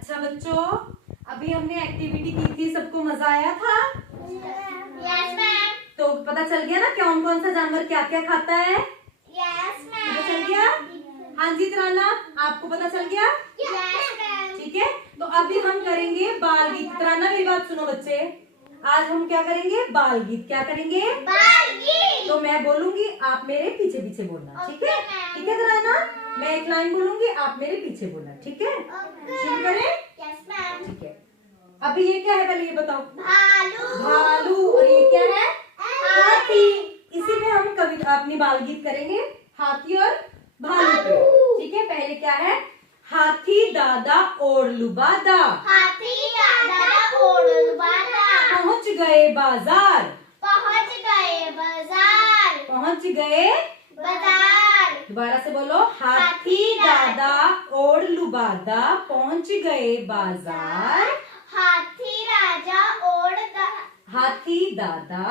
अच्छा बच्चों, अभी हमने एक्टिविटी की थी, सबको मजा आया था? Yes ma'am. तो पता चल गया ना कौन कौन सा जानवर क्या क्या खाता है? Yes ma'am. पता चल गया? हाँ जी तराना, आपको पता चल गया? Yes ma'am. ठीक है, तो अभी हम करेंगे बाल गीत। तराना मेरी बात सुनो बच्चे, आज हम क्या करेंगे? बाल गीत। क्या करेंगे? बाल गीत। तो मैं बोलूंगी, आप मेरे पीछे पीछे बोलना, ठीक है? Okay, ठीक है तराना, मैं एक लाइन बोलूंगी, आप मेरे पीछे बोलना, ठीक है? शुरू करें? Yes ma'am. ठीक है। अभी ये क्या है पहले ये बताओ? भालू। भालू। और ये क्या है? हाथी। इसी में हम कविता अपनी बाल गीत करेंगे, हाथी और भालू पे। ठीक है, पहले क्या है? हाथी दादा और लुबादा हाथी दादा और बादा पहुंच गए बाजार। पहुंच गए बाजार। पहुंच गए, बाजार। दोबारा से बोलो, हाथी दादा और लुबादा पहुंच गए बाजार। हाथी राजा और हाथी दादा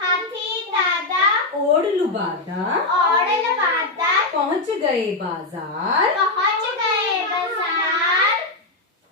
हाथी दादा और लुबादा और लबादा पहुंच गए बाजार। पहुंच गए बाजार।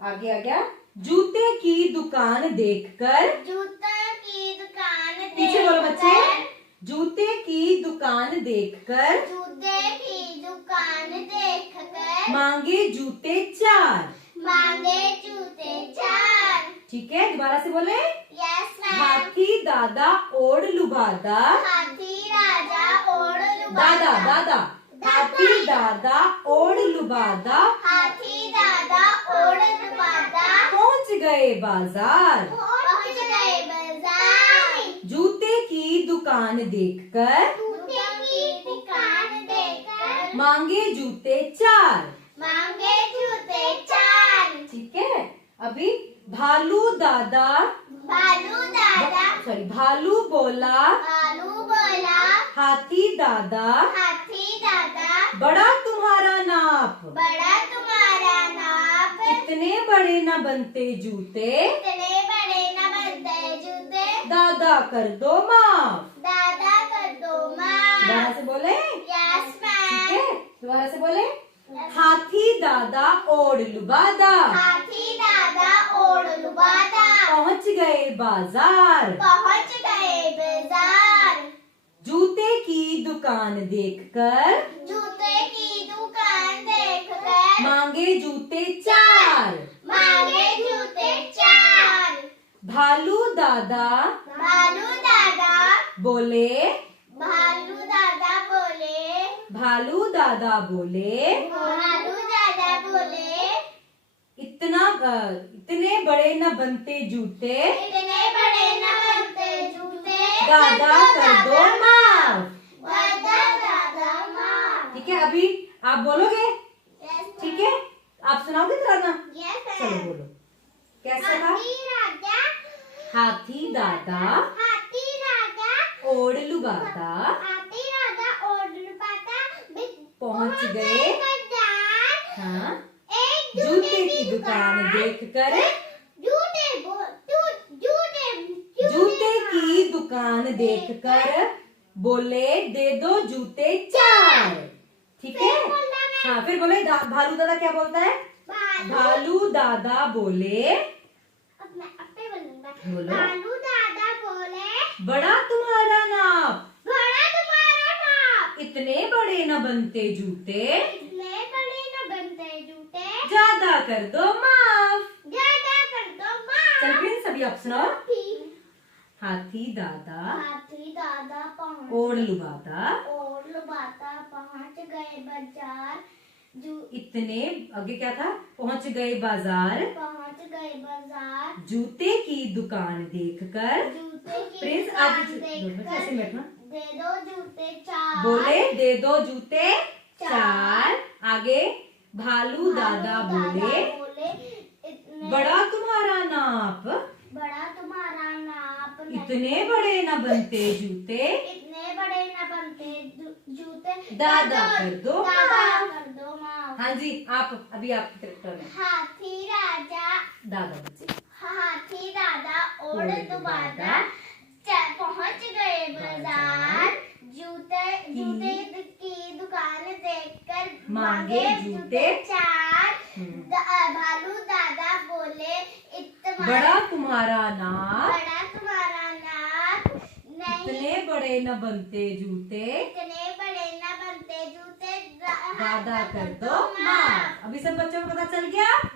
आगे आ गया, जूते की दुकान देखकर। जूता की दुकान पीछे बोलो बच्चे, देखकर, जूते की दुकान देखकर जूते की दुकान देखकर मांगे जूते चार। मांगे जूते चार। ठीक है, दोबारा से बोले, यस मैम। हाथी दादा और लुबादा। हाथी राजा और दादा लुबादा दादा, हाथी दादा और लुबादा हाथी दादा और लुबादा पहुंच गए बाजार। पहुंच गए बाजार। जूते की दुकान देखकर जूते की दुकान देखकर मांगे जूते चार। मांगे जूते चार। ठीक है, अभी भालू दादा, भालू बोला, भालू बोला, हाथी दादा हाथी दादा बड़ा तुम्हारा नाप, बड़ा तुम्हारा नाप, इतने बड़े न बनते जूते, इतने बड़े न बनते जूते, दादा कर दो माफ। दादा कर दो माफ। दोबारा से बोले, यस ठीक मैम। है, दोबारा से बोले, हाथी दादा और लुबादा हाथी दादा और लुबादा पहुंच गए बाजार। पहुंच गए बाजार। जूते की दुकान देखकर जूते की दुकान देखकर मांगे जूते चार। मांगे जूते चार। भालू दादा भालू दादा बोले, भालू दादा बोले, भालू दादा बोले, भालू दादा बोले, इतने बड़े न बनते जूते, इतने बड़े न बनते जूते, दादा कर दो माफ। दादा माफ। ठीक है, अभी आप बोलोगे, ठीक है? आप सुनाओगे तराना? यस चलो बोलो, कैसे था? हाथी राजा, हाथी दादा हाथी राजा और लुबादा हाथी राजा और लुबादा पहुंच गए, बाजार। हाँ, एक जूते की दुकान देखकर, जूते की दुकान देखकर बोले दे दो जूते चार। ठीक है, हाँ, फिर बोले भालू दादा क्या बोलता है? भालू दादा बोले, बोलो, भालू दादा बोले, बड़ा तुम्हारा नाप, बड़ा तुम्हारा नाप, इतने बड़े न बनते जूते, इतने बड़े न बनते जूते, ज्यादा कर दो माफ। ज्यादा कर दो चल माफ। प्रिंस, अभी आप सुनाओ। हाथी दादा हाथी दादा पहुंच और लुबादा और लुबादा पहुंच गए बाजार। इतने, आगे क्या था? पहुंच गए बाजार। पहुंच गए बाजार। जूते की दुकान देखकर, जूते की प्रिंस दुकान आप देखकर ऐसे बैठना, दे दो जूते चार। बोले दे दो जूते चार। आगे भालू दादा बोले, इतने बड़ा तुम्हारा नाप, बड़ा तुम्हारा नाप नहीं, इतने बड़े न बनते जूते, इतने बड़े न बनते जूते, दादा कर दो दादा माफ। कर दो माफ। हाँ जी, आप अभी आपकी तरफ में हाथी राजा, दादा बच्चे हाथी दादा और और लुबादा पहुंच गए बाजार। जूते की दुकान देखकर मांगे जूते चार। भालू दादा बड़ा तुम्हारा नाक, बड़ा तुम्हारा नाक, इतने बड़े न बनते जूते, इतने बड़े न बनते जूते, वादा कर दो माफ। अभी सब बच्चों को पता चल गया।